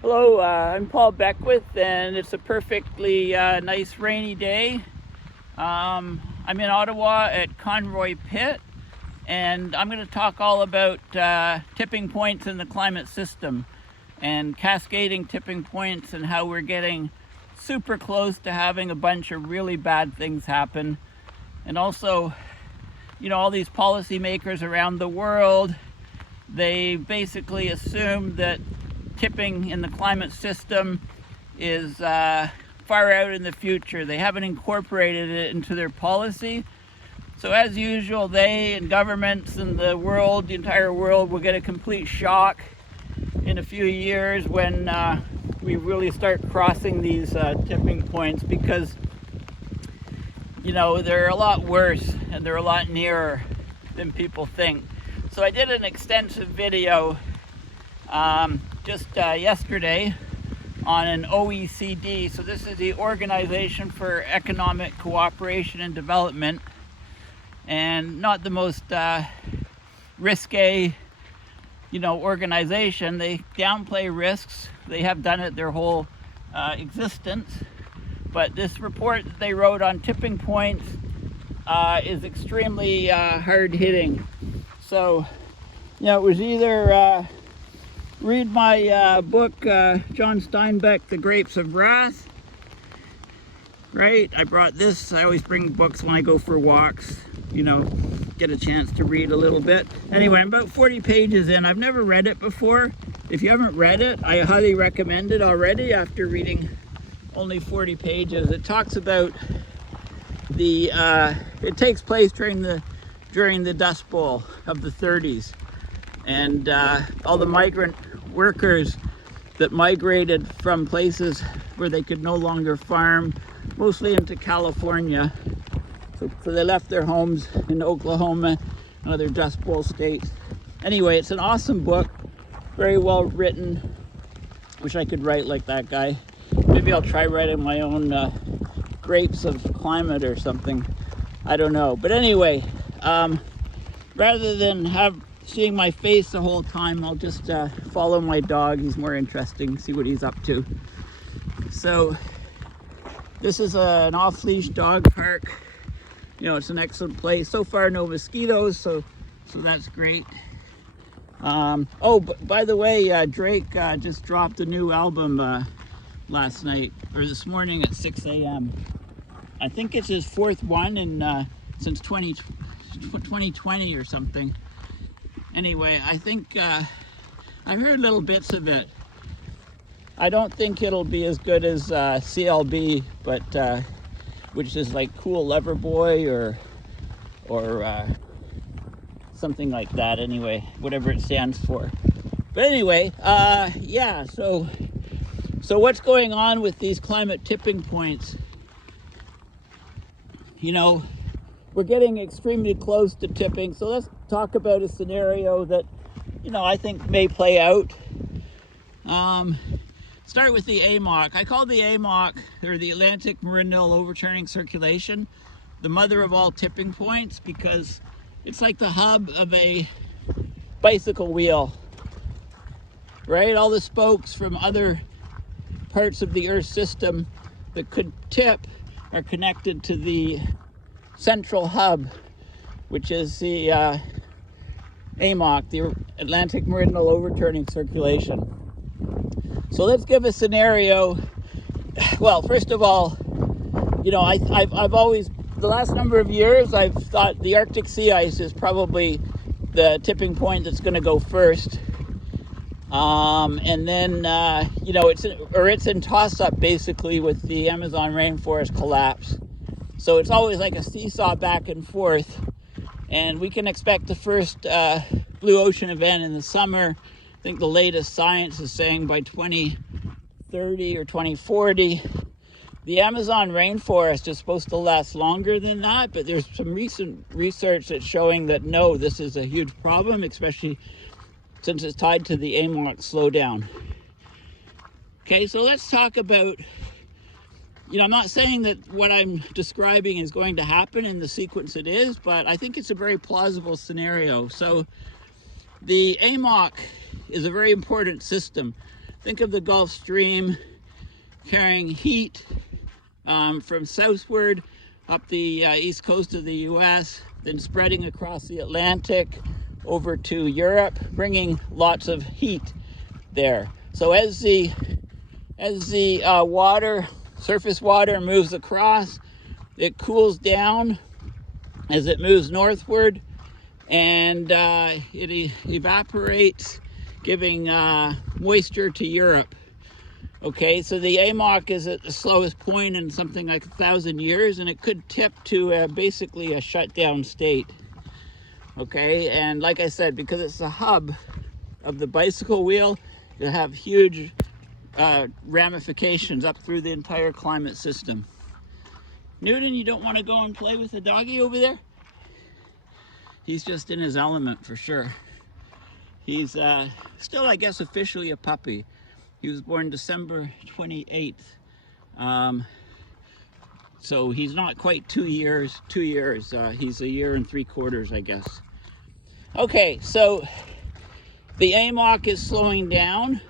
Hello, I'm Paul Beckwith, and it's a perfectly nice rainy day. I'm in Ottawa at Conroy Pit, and I'm going to talk all about tipping points in the climate system and cascading tipping points and how we're getting super close to having a bunch of really bad things happen. And also, all these policymakers around the world, they basically assume that tipping in the climate system is far out in the future. They haven't incorporated it into their policy. So as usual, they and governments and the entire world will get a complete shock in a few years when we really start crossing these tipping points, because they're a lot worse and they're a lot nearer than people think. So I did an extensive video just yesterday on an OECD. So this is the Organization for Economic Cooperation and Development, and not the most risque, organization. They downplay risks. They have done it their whole existence. But this report that they wrote on tipping points is extremely hard hitting. So, it was either read my book, John Steinbeck, The Grapes of Wrath. Right? I brought this. I always bring books when I go for walks, get a chance to read a little bit. Anyway, I'm about 40 pages in. I've never read it before. If you haven't read it, I highly recommend it already after reading only 40 pages. It talks about it takes place during the Dust Bowl of the 30s. And all the migrant workers that migrated from places where they could no longer farm, mostly into California. So they left their homes in Oklahoma and other Dust Bowl states. Anyway, it's an awesome book, very well written. Wish I could write like that guy. Maybe I'll try writing my own Grapes of Climate or something. I don't know. But anyway, rather than seeing my face the whole time, I'll just follow my dog. He's more interesting, see what he's up to. So this is an off-leash dog park. It's an excellent place. So far, no mosquitoes, so that's great. By the way, Drake just dropped a new album last night, or this morning at 6 a.m. I think it's his fourth one since 2020 or something. Anyway, I think I heard little bits of it. I don't think it'll be as good as CLB, but which is like Cool Lover Boy or something like that. Anyway, whatever it stands for. But anyway, yeah. So what's going on with these climate tipping points? We're getting extremely close to tipping. So let's talk about a scenario that, I think may play out. Start with the AMOC. I call the AMOC, or the Atlantic Meridional Overturning Circulation, the mother of all tipping points, because it's like the hub of a bicycle wheel, right? All the spokes from other parts of the Earth system that could tip are connected to the central hub, which is the AMOC, the Atlantic Meridional Overturning Circulation. So let's give a scenario. Well, first of all, I've always, the last number of years, I've thought the Arctic sea ice is probably the tipping point that's going to go first. And then, it's in toss-up basically with the Amazon rainforest collapse. So it's always like a seesaw back and forth. And we can expect the first blue ocean event in the summer. I think the latest science is saying by 2030 or 2040. The Amazon rainforest is supposed to last longer than that, but there's some recent research that's showing that no, this is a huge problem, especially since it's tied to the AMOC slowdown. Okay, so let's talk about, I'm not saying that what I'm describing is going to happen in the sequence it is, but I think it's a very plausible scenario. So the AMOC is a very important system. think of the Gulf Stream carrying heat from southward up the east coast of the US, then spreading across the Atlantic over to Europe, bringing lots of heat there. So as the surface water moves across, it cools down as it moves northward, and it evaporates, giving moisture to Europe. Okay, so the AMOC is at the slowest point in something like 1,000 years, and it could tip to basically a shutdown state. Okay, and like I said, because it's the hub of the bicycle wheel, it'll have huge ramifications up through the entire climate system. Newton, you don't want to go and play with the doggy over there? He's just in his element for sure. He's still, I guess, officially a puppy. He was born December 28th. So he's not quite 2 years. He's 1 year and 3/4, I guess. Okay, so the AMOC is slowing down,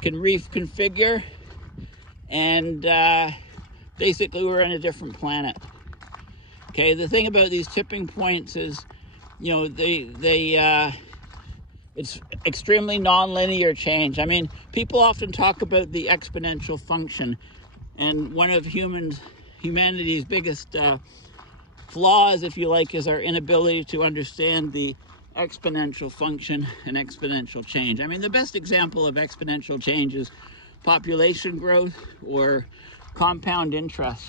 can reconfigure, and basically we're on a different planet. Okay, the thing about these tipping points is, you know, it's extremely non-linear change. I mean, people often talk about the exponential function, and one of humanity's biggest flaws, if you like, is our inability to understand the exponential function and exponential change. I mean, the best example of exponential change is population growth or compound interest.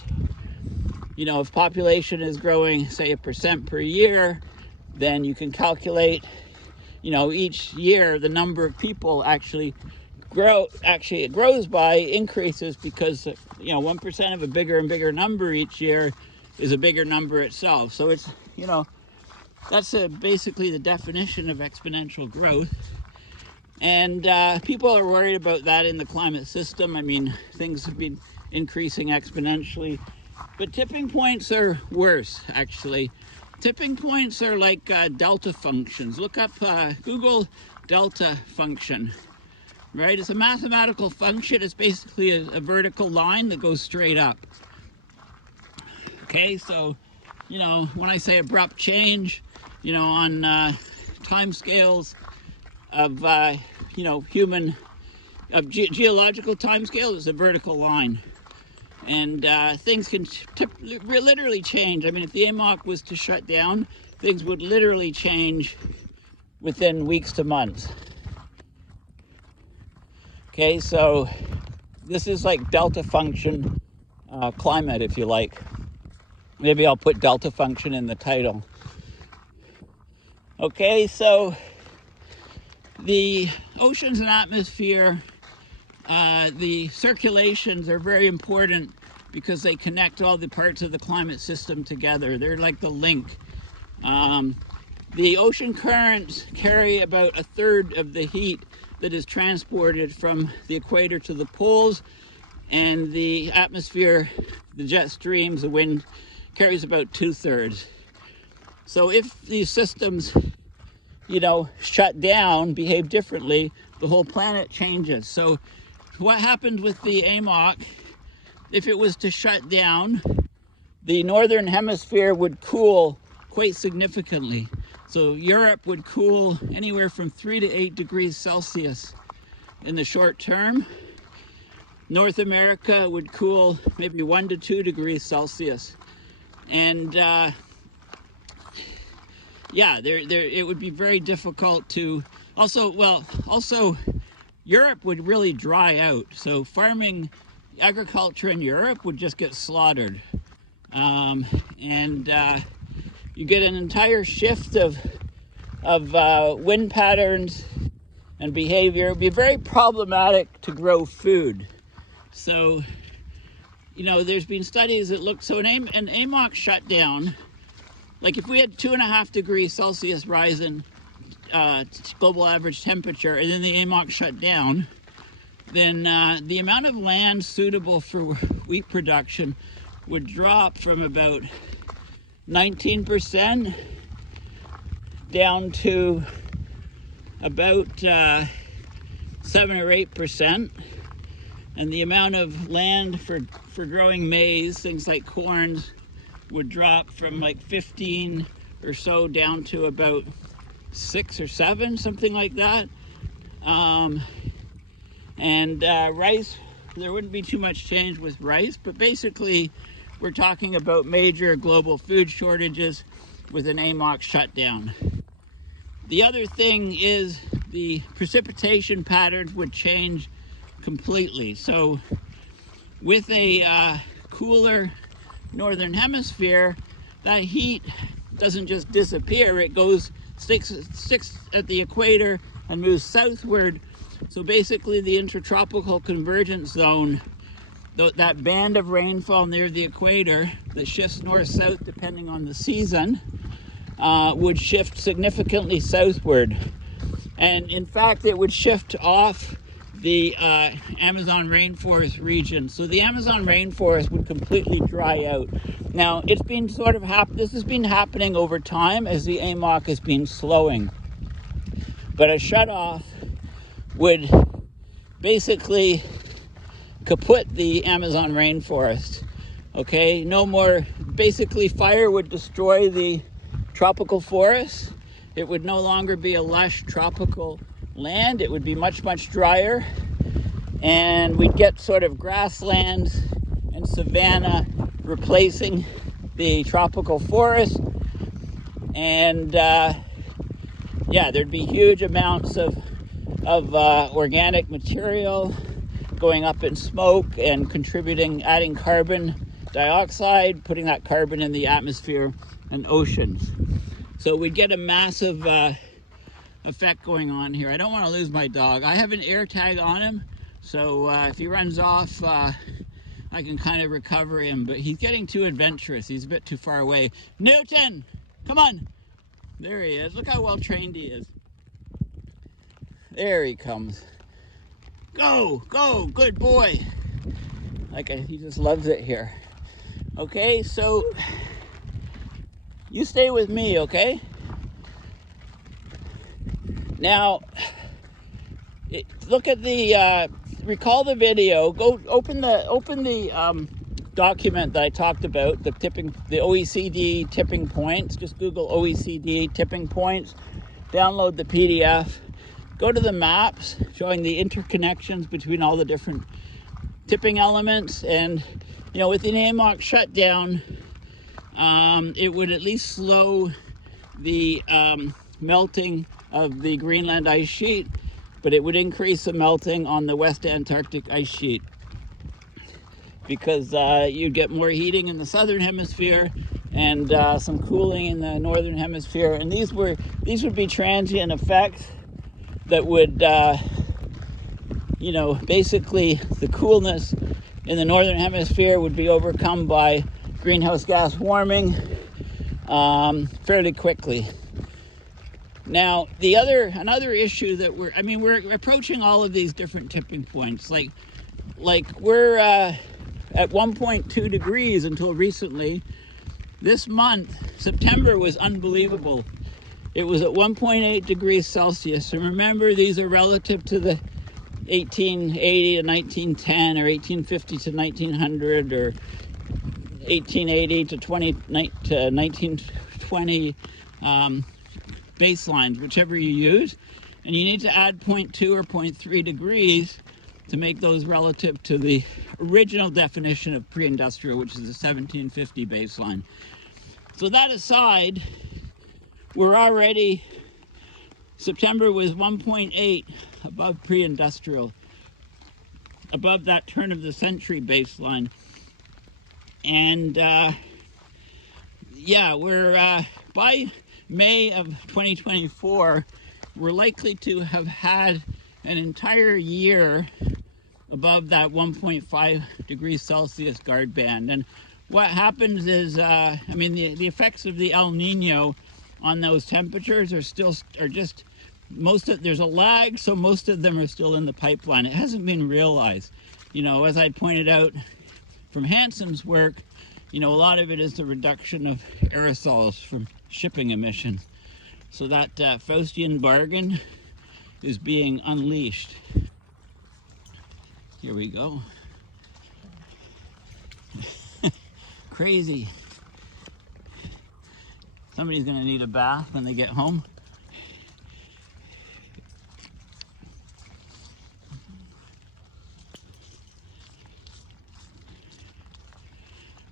You know, if population is growing, say, 1% per year, then you can calculate, you know, each year the number of people actually it grows by increases, because, you know, 1% of a bigger and bigger number each year is a bigger number itself. So it's, you know, that's basically the definition of exponential growth. And people are worried about that in the climate system. I mean, things have been increasing exponentially, but tipping points are worse, actually. Tipping points are like delta functions. Look up, Google delta function, right? It's a mathematical function. It's basically a vertical line that goes straight up. Okay, so, you know, when I say abrupt change, you know, on time scales of, you know, geological time scales, it's a vertical line. And things can literally change. I mean, if the AMOC was to shut down, things would literally change within weeks to months. Okay, so this is like delta function climate, if you like. Maybe I'll put delta function in the title. Okay, so the oceans and atmosphere, the circulations are very important because they connect all the parts of the climate system together. They're like the link. The ocean currents carry about 1/3 of the heat that is transported from the equator to the poles, and the atmosphere, the jet streams, the wind, carries about 2/3. So if these systems, you know, shut down, behave differently, the whole planet changes. So what happened with the AMOC, if it was to shut down, the northern hemisphere would cool quite significantly. So Europe would cool anywhere from 3 to 8 degrees Celsius in the short term. North America would cool maybe 1 to 2 degrees Celsius. And yeah, it would be very difficult to, also Europe would really dry out. So farming, agriculture in Europe would just get slaughtered. You get an entire shift of wind patterns and behavior. It would be very problematic to grow food. So, you know, there's been studies that look, so an AMOC shutdown, like if we had 2.5 degrees Celsius rise in global average temperature, and then the AMOC shut down, then the amount of land suitable for wheat production would drop from about 19% down to about 7 or 8%. And the amount of land for growing maize, things like corns, would drop from like 15 or so down to about 6 or 7, something like that. Rice, there wouldn't be too much change with rice, but basically we're talking about major global food shortages with an AMOC shutdown. The other thing is the precipitation patterns would change completely. So with a cooler northern hemisphere, that heat doesn't just disappear, it sticks at the equator and moves southward. So basically the intertropical convergence zone, that band of rainfall near the equator that shifts north-south depending on the season, would shift significantly southward. And in fact, it would shift off the Amazon rainforest region. So the Amazon rainforest would completely dry out. Now, it's been sort of this has been happening over time as the AMOC has been slowing. But a shutoff would basically kaput the Amazon rainforest. Okay, no more, basically fire would destroy the tropical forests. It would no longer be a lush tropical land. It would be much, much drier. And we'd get sort of grasslands and savanna replacing the tropical forest. And yeah, there'd be huge amounts of organic material going up in smoke and contributing, adding carbon dioxide, putting that carbon in the atmosphere and oceans. So we'd get a massive effect going on here. I don't want to lose my dog. I have an air tag on him, so if he runs off, I can kind of recover him, but he's getting too adventurous. He's a bit too far away. Newton, come on. There he is. Look how well trained he is. There he comes. Go, go, good boy. He just loves it here. Okay, so you stay with me, okay? Now, look at the, recall the video, go open the document that I talked about, the OECD tipping points. Just Google OECD tipping points, download the PDF, go to the maps showing the interconnections between all the different tipping elements. And, you know, with an AMOC shutdown, it would at least slow the melting of the Greenland ice sheet, but it would increase the melting on the West Antarctic ice sheet, because you'd get more heating in the southern hemisphere and some cooling in the northern hemisphere. And these would be transient effects that would, you know, basically the coolness in the northern hemisphere would be overcome by greenhouse gas warming fairly quickly. Now, another issue that we're approaching all of these different tipping points. Like we're at 1.2 degrees until recently. This month, September, was unbelievable. It was at 1.8 degrees Celsius. And remember, these are relative to the 1880 to 1910, or 1850 to 1900, or 1880 to 1920 baselines, whichever you use. And you need to add 0.2 or 0.3 degrees to make those relative to the original definition of pre-industrial, which is the 1750 baseline. So that aside, we're already, September was 1.8 above pre-industrial, above that turn of the century baseline. And yeah, we're by May of 2024, we're likely to have had an entire year above that 1.5 degrees Celsius guard band. And what happens is, I mean, the effects of the El Nino on those temperatures there's a lag, so most of them are still in the pipeline. It hasn't been realized. You know, as I pointed out from Hansom's work, you know, a lot of it is the reduction of aerosols from shipping emissions. So that Faustian bargain is being unleashed. Here we go. Crazy. Somebody's gonna need a bath when they get home.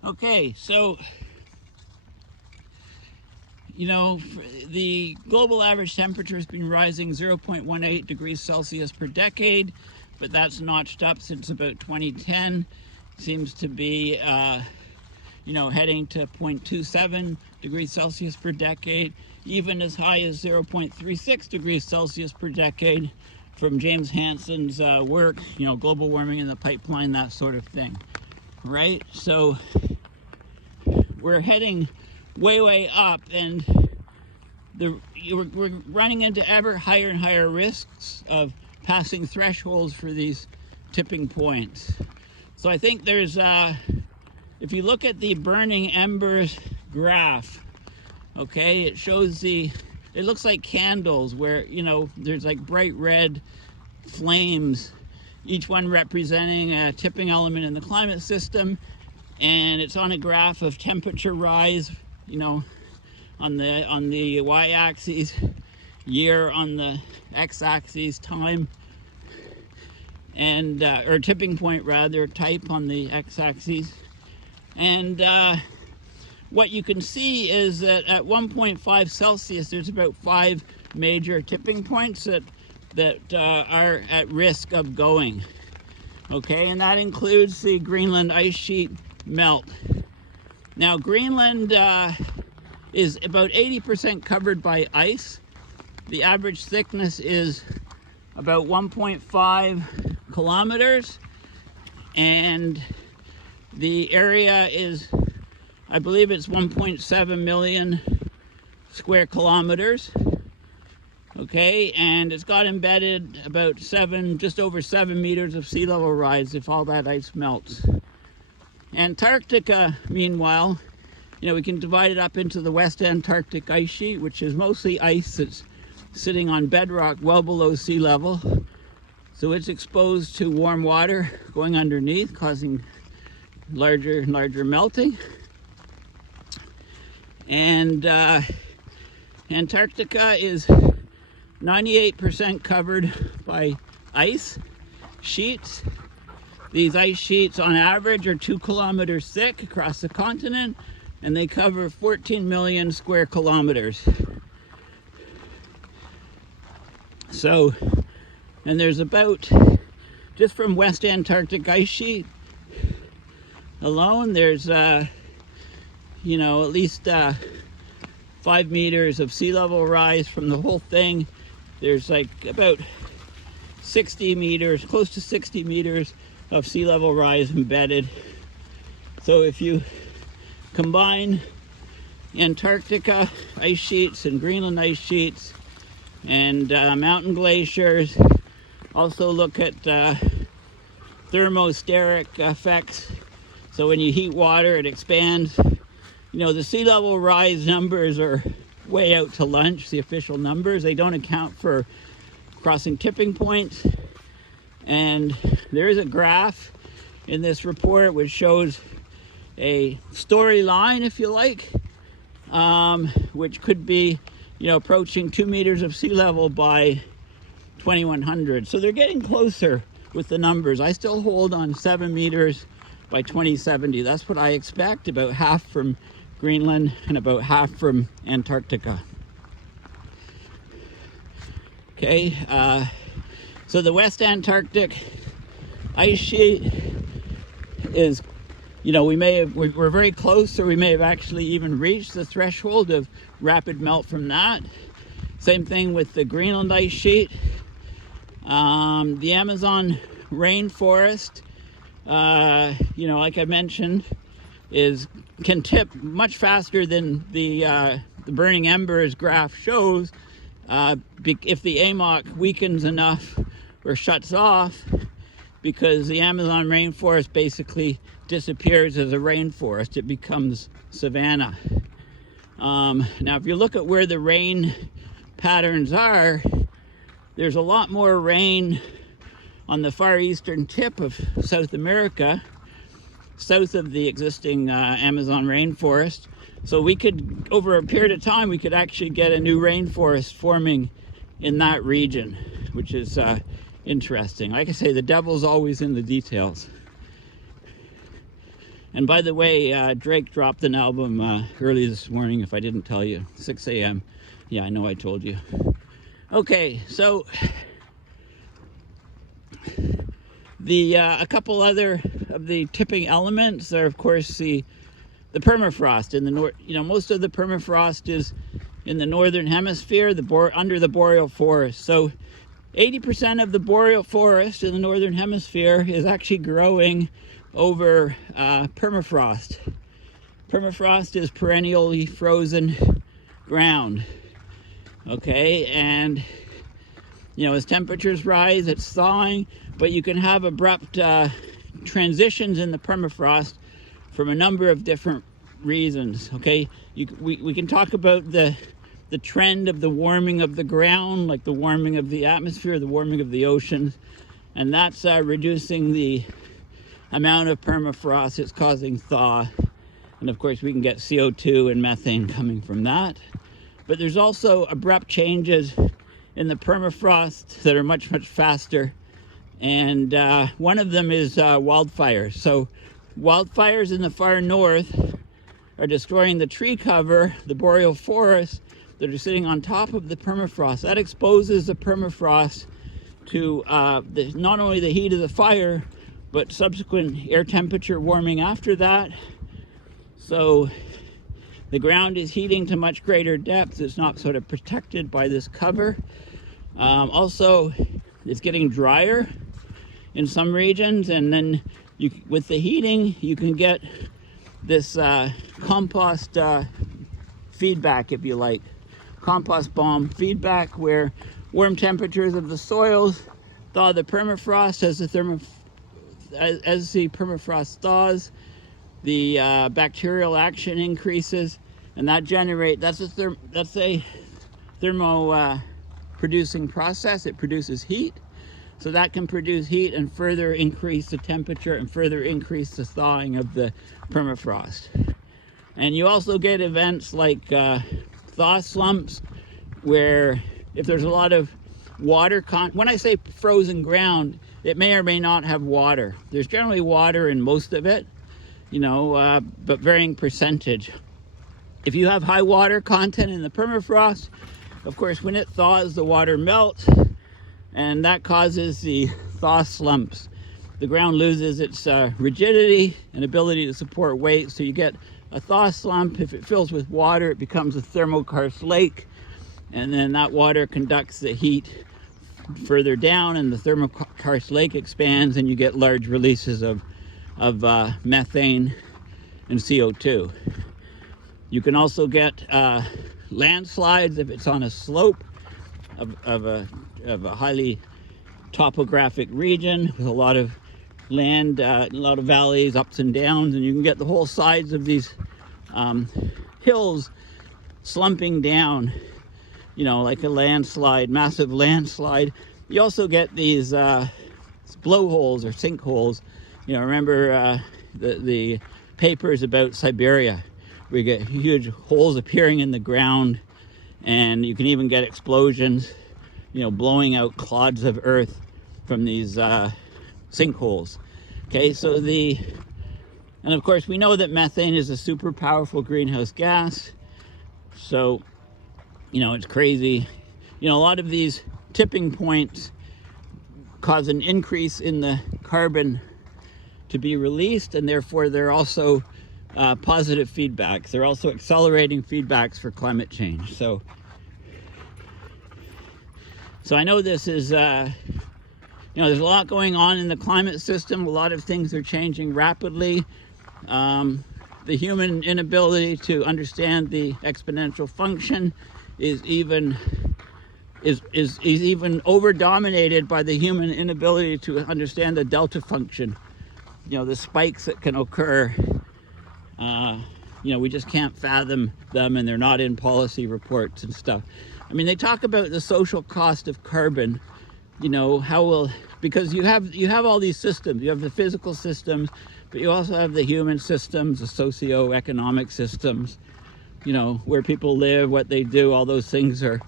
Okay, so, you know, the global average temperature has been rising 0.18 degrees Celsius per decade, but that's notched up since about 2010. Seems to be, you know, heading to 0.27 degrees Celsius per decade, even as high as 0.36 degrees Celsius per decade from James Hansen's work, you know, global warming in the pipeline, that sort of thing, right? So we're heading way up, and we're running into ever higher and higher risks of passing thresholds for these tipping points. So I think there's, if you look at the burning embers graph, okay, it shows it looks like candles where, you know, there's like bright red flames, each one representing a tipping element in the climate system, and it's on a graph of temperature rise, you know, on the y-axis, year on the x-axis, time, and or tipping point rather, type on the x-axis. And what you can see is that at 1.5 Celsius, there's about 5 major tipping points that are at risk of going. Okay, and that includes the Greenland ice sheet melt. Now, Greenland is about 80% covered by ice. The average thickness is about 1.5 kilometers, and the area is, I believe it's 1.7 million square kilometers. Okay, and it's got embedded about just over 7 meters of sea level rise if all that ice melts. Antarctica, meanwhile, you know, we can divide it up into the West Antarctic ice sheet, which is mostly ice that's sitting on bedrock well below sea level. So it's exposed to warm water going underneath, causing larger and larger melting. And Antarctica is 98% covered by ice sheets. These ice sheets on average are 2 kilometers thick across the continent, and they cover 14 million square kilometers. So, and there's about, just from West Antarctic ice sheet alone, there's, you know, at least 5 meters of sea level rise from the whole thing. There's like about 60 meters, close to 60 meters of sea level rise embedded. So if you combine Antarctica ice sheets and Greenland ice sheets and mountain glaciers, also look at thermosteric effects. So when you heat water, it expands. You know, the sea level rise numbers are way out to lunch, the official numbers. They don't account for crossing tipping points. And there is a graph in this report which shows a storyline, if you like, which could be, you know, approaching 2 meters of sea level by 2100. So they're getting closer with the numbers. I still hold on 7 meters by 2070. That's what I expect, about half from Greenland and about half from Antarctica. Okay, so the West Antarctic ice sheet is, you know, we're very close, or we may have actually even reached the threshold of rapid melt from that. Same thing with the Greenland ice sheet. The Amazon rainforest, you know, like I mentioned, can tip much faster than the burning embers graph shows, if the AMOC weakens enough or shuts off, because the Amazon rainforest basically disappears as a rainforest. It becomes savanna. Now, if you look at where the rain patterns are, there's a lot more rain on the far eastern tip of South America, south of the existing Amazon rainforest. So we could, over a period of time, we could actually get a new rainforest forming in that region, which is interesting. Like I say, the devil's always in the details. And by the way, Drake dropped an album early this morning, if I didn't tell you, 6 a.m. Yeah, I know I told you. Okay, so a couple other of the tipping elements are, of course, the permafrost in the north. You know, most of the permafrost is in the northern hemisphere, under the boreal forest. So 80% of the boreal forest in the northern hemisphere is actually growing over permafrost. Permafrost is perennially frozen ground. Okay, and you know, as temperatures rise, it's thawing, but you can have abrupt transitions in the permafrost from a number of different reasons. Okay, we can talk about the trend of the warming of the ground, like the warming of the atmosphere, the warming of the oceans, and that's reducing the amount of permafrost. It's causing thaw, and of course we can get CO2 and methane coming from that. But there's also abrupt changes in the permafrost that are much faster, and one of them is wildfires. So wildfires in the far north are destroying the tree cover, the boreal forests that are sitting on top of the permafrost. That exposes the permafrost to not only the heat of the fire, but subsequent air temperature warming after that. So the ground is heating to much greater depth. It's not sort of protected by this cover. Also, it's getting drier in some regions, and then with the heating, you can get this compost feedback, if you like. Compost bomb feedback, where warm temperatures of the soils thaw the permafrost. As the permafrost thaws, the bacterial action increases, and that's a thermo producing process. It produces heat, so that can produce heat and further increase the temperature and further increase the thawing of the permafrost. And you also get events like thaw slumps, where if there's a lot of water when I say frozen ground, it may or may not have water. There's generally water in most of it, you know, but varying percentage. If you have high water content in the permafrost, of course, when it thaws, the water melts, and that causes the thaw slumps. The ground loses its rigidity and ability to support weight, so you get a thaw slump. If it fills with water, it becomes a thermokarst lake, and then that water conducts the heat further down, and the thermokarst lake expands, and you get large releases of methane and CO2. You can also get landslides if it's on a slope of a highly topographic region with a lot of land, a lot of valleys, ups and downs, and you can get the whole sides of these hills slumping down, you know, like a landslide, massive landslide. You also get these blowholes or sinkholes. You know, remember the papers about Siberia, where you get huge holes appearing in the ground, and you can even get explosions, you know, blowing out clods of earth from these sinkholes. Okay, so and of course we know that methane is a super powerful greenhouse gas. So, you know, it's crazy. You know, a lot of these tipping points cause an increase in the carbon to be released, and therefore they're also positive feedbacks. They're also accelerating feedbacks for climate change. So I know this is, you know, there's a lot going on in the climate system. A lot of things are changing rapidly. The human inability to understand the exponential function is even over dominated by the human inability to understand the delta function. You know, the spikes that can occur. You know, we just can't fathom them, and they're not in policy reports and stuff. I mean, they talk about the social cost of carbon, you know, how will, because you have all these systems. You have the physical systems, but you also have the human systems, the socio-economic systems, you know, where people live, what they do. All those things are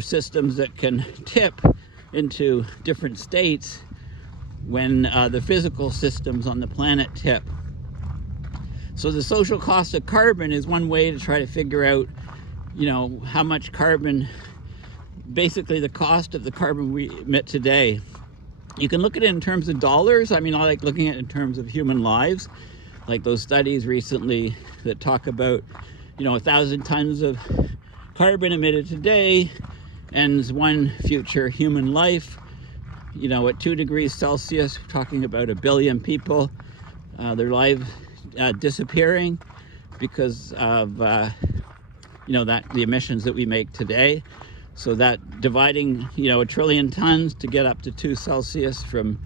systems that can tip into different states when the physical systems on the planet tip. So the social cost of carbon is one way to try to figure out, you know, how much carbon, basically the cost of the carbon we emit today. You can look at it in terms of dollars. I mean, I like looking at it in terms of human lives, like those studies recently that talk about, you know, 1,000 tons of carbon emitted today ends one future human life. You know, at 2 degrees Celsius, we're talking about 1 billion people, their lives disappearing because of, you know, that the emissions that we make today. So that dividing, you know, 1 trillion tons to get up to 2 Celsius from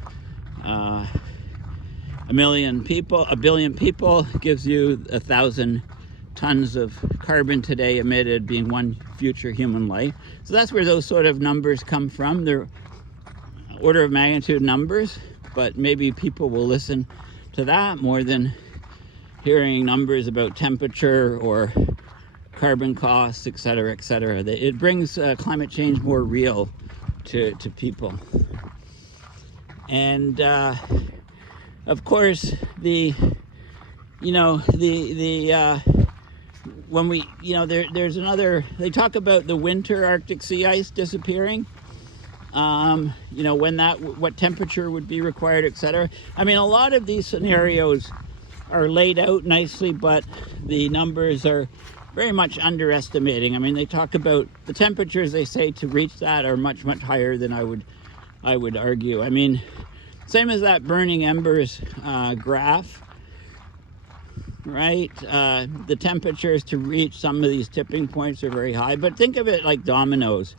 1 billion people gives you 1,000 tons of carbon today emitted, being one future human life. So that's where those sort of numbers come from. They're order of magnitude numbers, but maybe people will listen to that more than hearing numbers about temperature or carbon costs, etc., etc. It brings climate change more real to people. And of course, the, you know, when we, you know, there's another, they talk about the winter Arctic sea ice disappearing. You know, when that, what temperature would be required, etc. I mean, a lot of these scenarios are laid out nicely, but the numbers are very much underestimating. I mean, they talk about the temperatures they say to reach that are much, much higher than I would argue. I mean, same as that burning embers graph, right? The temperatures to reach some of these tipping points are very high, but think of it like dominoes,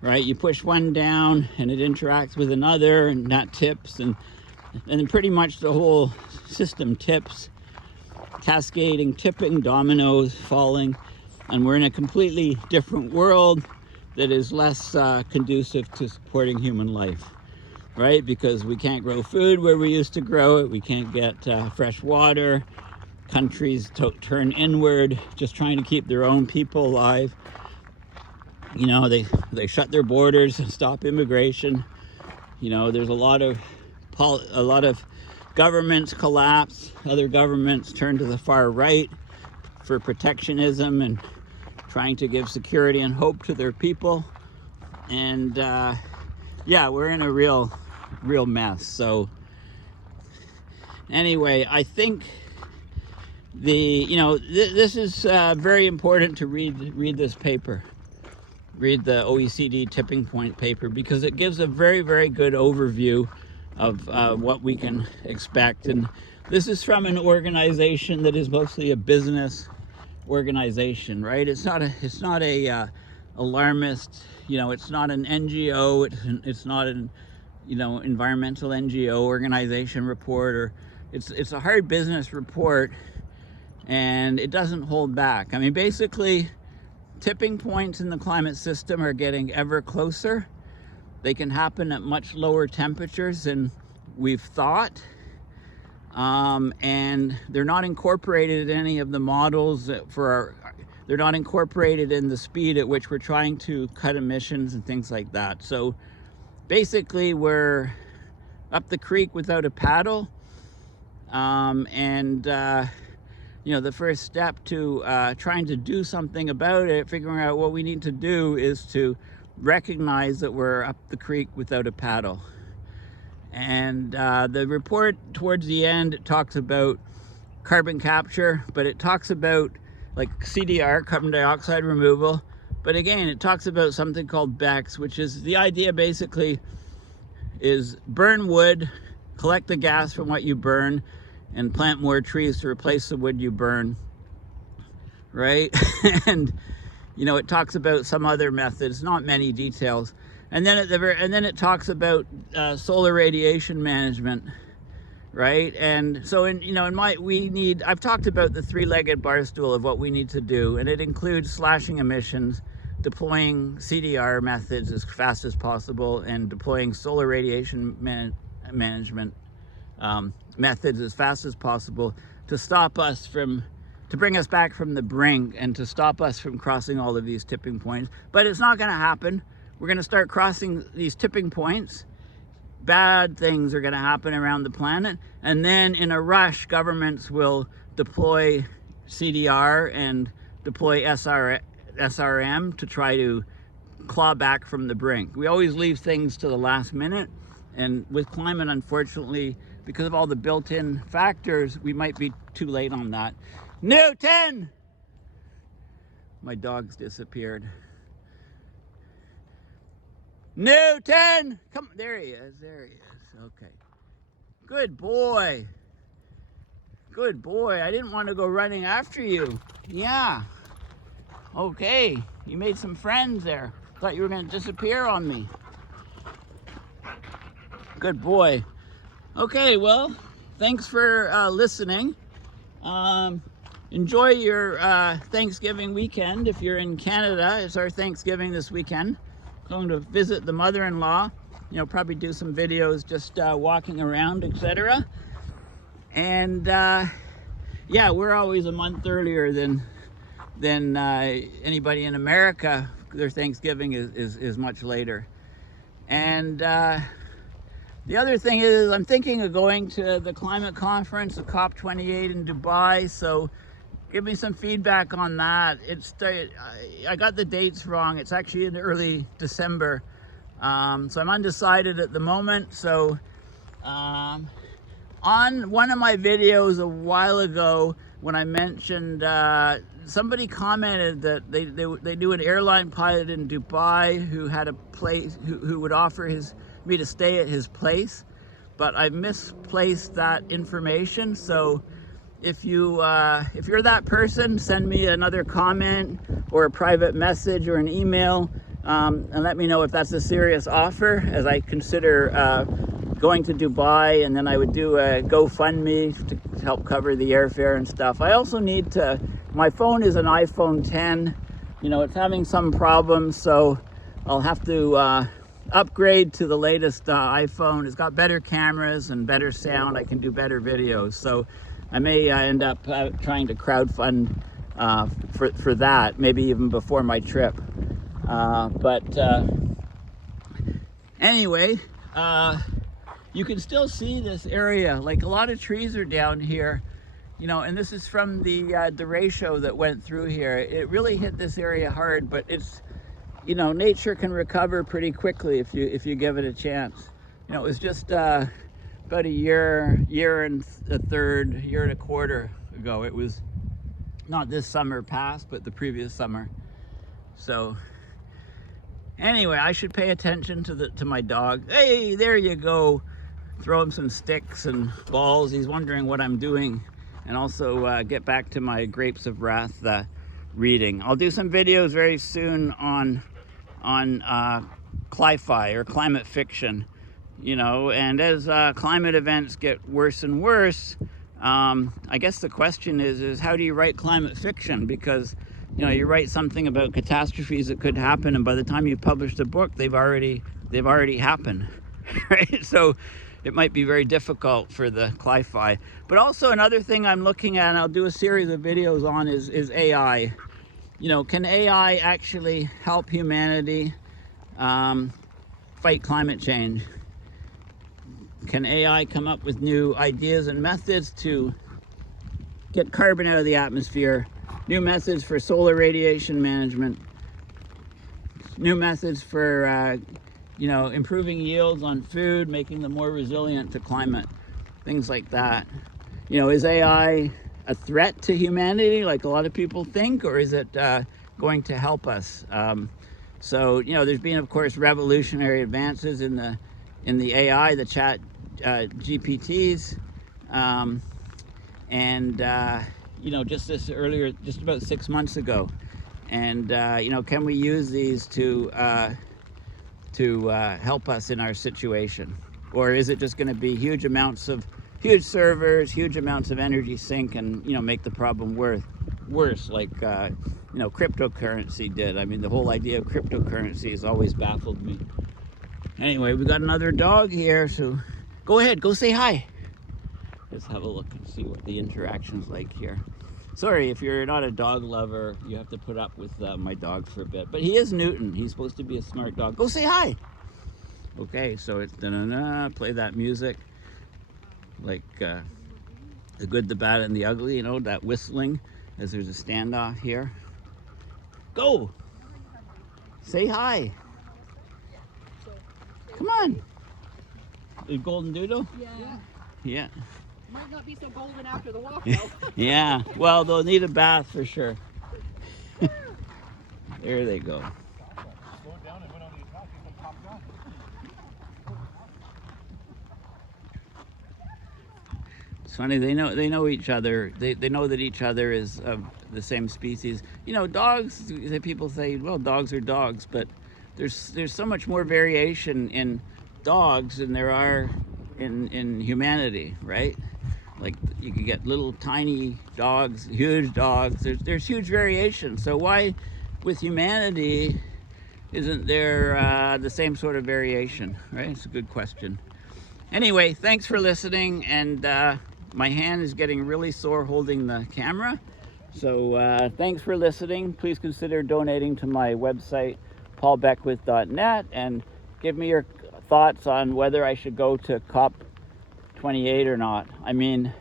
right? You push one down and it interacts with another and that tips, and pretty much the whole system tips, cascading, tipping, dominoes falling, and we're in a completely different world that is less conducive to supporting human life, right? Because we can't grow food where we used to grow it, we can't get fresh water, countries turn inward, just trying to keep their own people alive. You know, they shut their borders and stop immigration. You know, there's a lot of governments collapse, other governments turn to the far right for protectionism and trying to give security and hope to their people. And yeah, we're in a real mess. So anyway, I think this is very important to read this paper. Read the OECD tipping point paper, because it gives a very, very good overview of what we can expect. And this is from an organization that is mostly a business organization, right? It's not a alarmist, you know, it's not an NGO, it's not an, you know, environmental NGO organization report, or it's a hard business report, and it doesn't hold back. I mean, basically, tipping points in the climate system are getting ever closer. They can happen at much lower temperatures than we've thought. And they're not incorporated in any of the models they're not incorporated in the speed at which we're trying to cut emissions and things like that. So basically, we're up the creek without a paddle. You know, the first step to trying to do something about it, figuring out what we need to do, is to recognize that we're up the creek without a paddle. And the report towards the end, it talks about carbon capture, but it talks about like CDR, carbon dioxide removal. But again, it talks about something called BECCS, which is the idea basically is burn wood, collect the gas from what you burn, and plant more trees to replace the wood you burn, right? And you know, it talks about some other methods, not many details. And then it talks about solar radiation management, right? And so I've talked about the three-legged bar stool of what we need to do, and it includes slashing emissions, deploying CDR methods as fast as possible and deploying solar radiation management methods as fast as possible to stop us from, to bring us back from the brink and to stop us from crossing all of these tipping points. But it's not going to happen. We're going to start crossing these tipping points. Bad things are going to happen around the planet, and then in a rush, governments will deploy CDR and deploy SRM to try to claw back from the brink. We always leave things to the last minute, and with climate, unfortunately, because of all the built-in factors, we might be too late on that. Newton! My dog's disappeared. Newton! Come, there he is, okay. Good boy. Good boy, I didn't want to go running after you. Yeah. Okay, you made some friends there. Thought you were going to disappear on me. Good boy. Okay, well, thanks for listening. Enjoy your Thanksgiving weekend. If you're in Canada, it's our Thanksgiving this weekend. Going to visit the mother-in-law, you know, probably do some videos just walking around, etc. And yeah, we're always a month earlier than anybody in America. Their Thanksgiving is much later. And the other thing is, I'm thinking of going to the climate conference, the COP28 in Dubai, so give me some feedback on that. I got the dates wrong. It's actually in early December. So I'm undecided at the moment. So on one of my videos a while ago, when I mentioned, somebody commented that they knew an airline pilot in Dubai who had a place, who would offer me to stay at his place, but I misplaced that information. So if you're that person, send me another comment or a private message or an email, and let me know if that's a serious offer, as I consider going to Dubai, and then I would do a GoFundMe to help cover the airfare and stuff. I also need to, my phone is an iPhone 10, you know, it's having some problems, so I'll have to upgrade to the latest iPhone. It's got better cameras and better sound. I can do better videos, so I may end up trying to crowdfund for that, maybe even before my trip. Anyway, you can still see this area. Like, a lot of trees are down here, you know, and this is from the derecho that went through here. It really hit this area hard, but it's, you know, nature can recover pretty quickly if you give it a chance. You know, it was just about a year and a quarter ago. It was not this summer past, but the previous summer. So anyway, I should pay attention to my dog. Hey, there you go. Throw him some sticks and balls. He's wondering what I'm doing. And also get back to my Grapes of Wrath reading. I'll do some videos very soon on cli-fi or climate fiction. You know, and as climate events get worse and worse, I guess the question is how do you write climate fiction? Because, you know, you write something about catastrophes that could happen, and by the time you publish the book, they've already happened, right? So it might be very difficult for the cli-fi. But also another thing I'm looking at, and I'll do a series of videos on, is AI. You know, can AI actually help humanity fight climate change? Can AI come up with new ideas and methods to get carbon out of the atmosphere? New methods for solar radiation management? New methods for, you know, improving yields on food, making them more resilient to climate? Things like that. You know, is AI a threat to humanity, like a lot of people think, or is it going to help us? So, you know, there's been, of course, revolutionary advances in the AI, the chat GPTs, you know, just about 6 months ago. And you know, can we use these to help us in our situation? Or is it just going to be huge servers, huge amounts of energy sink, and, you know, make the problem worse, like you know, cryptocurrency did. I mean, the whole idea of cryptocurrency has always baffled me. Anyway, we got another dog here, so go ahead, go say hi. Let's have a look and see what the interaction's like here. Sorry, if you're not a dog lover, you have to put up with my dog for a bit. But he is Newton. He's supposed to be a smart dog. Go say hi. Okay, so it's da-na-na, play that music. Like the good, the bad, and the ugly, you know, that whistling as there's a standoff here. Go. Say hi. Come on. The golden doodle? Yeah. Yeah. Might not be so golden after the walk, though. Yeah, well, they'll need a bath for sure. There they go. It's funny, they know each other. They know that each other is of the same species. You know, dogs, people say, well, dogs are dogs, but there's so much more variation in dogs than there are in humanity, right? Like you can get little tiny dogs, huge dogs. There's huge variation. So why, with humanity, isn't there the same sort of variation, right? It's a good question. Anyway, thanks for listening. And my hand is getting really sore holding the camera. So thanks for listening. Please consider donating to my website, paulbeckwith.net, and give me your thoughts on whether I should go to COP28 or not. I mean,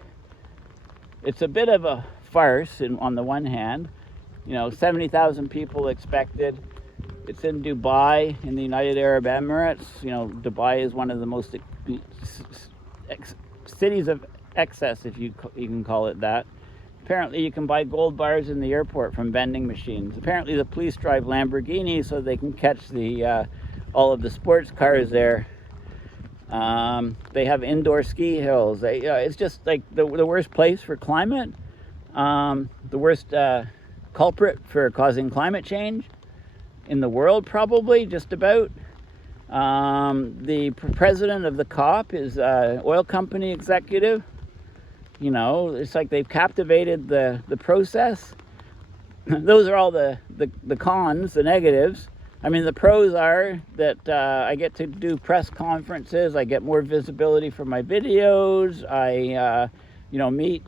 it's a bit of a farce on the one hand. You know, 70,000 people expected. It's in Dubai, in the United Arab Emirates. You know, Dubai is one of the most cities of excess, if you can call it that. Apparently you can buy gold bars in the airport from vending machines. Apparently the police drive Lamborghinis so they can catch the all of the sports cars there. They have indoor ski hills. It's just like the worst place for climate, the worst culprit for causing climate change in the world, probably, just about. The president of the COP is an oil company executive. You know, it's like they've captivated the process. Those are all the cons, the negatives. I mean, the pros are that I get to do press conferences. I get more visibility for my videos. I, you know, meet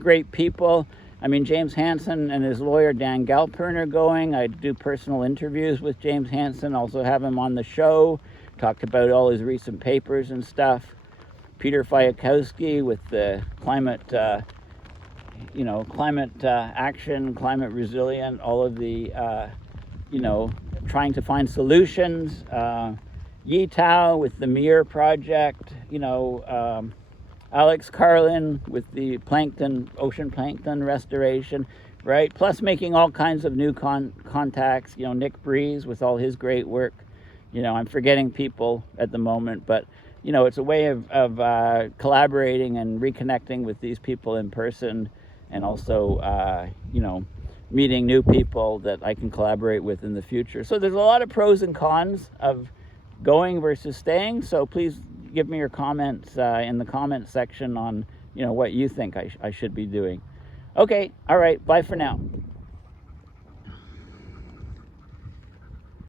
great people. I mean, James Hansen and his lawyer, Dan Galpern, are going. I do personal interviews with James Hansen, also have him on the show, talked about all his recent papers and stuff. Peter Fiakowski with the climate, you know, climate action, climate resilient, all of the, you know, trying to find solutions. Yi Tao with the Mir project, you know, Alex Carlin with the plankton, ocean plankton restoration, right? Plus making all kinds of new contacts, you know, Nick Breeze with all his great work. You know, I'm forgetting people at the moment, but, you know, it's a way of collaborating and reconnecting with these people in person, and also, you know, meeting new people that I can collaborate with in the future. So there's a lot of pros and cons of going versus staying. So please give me your comments in the comment section on, you know, what you think I should be doing. Okay, all right, bye for now.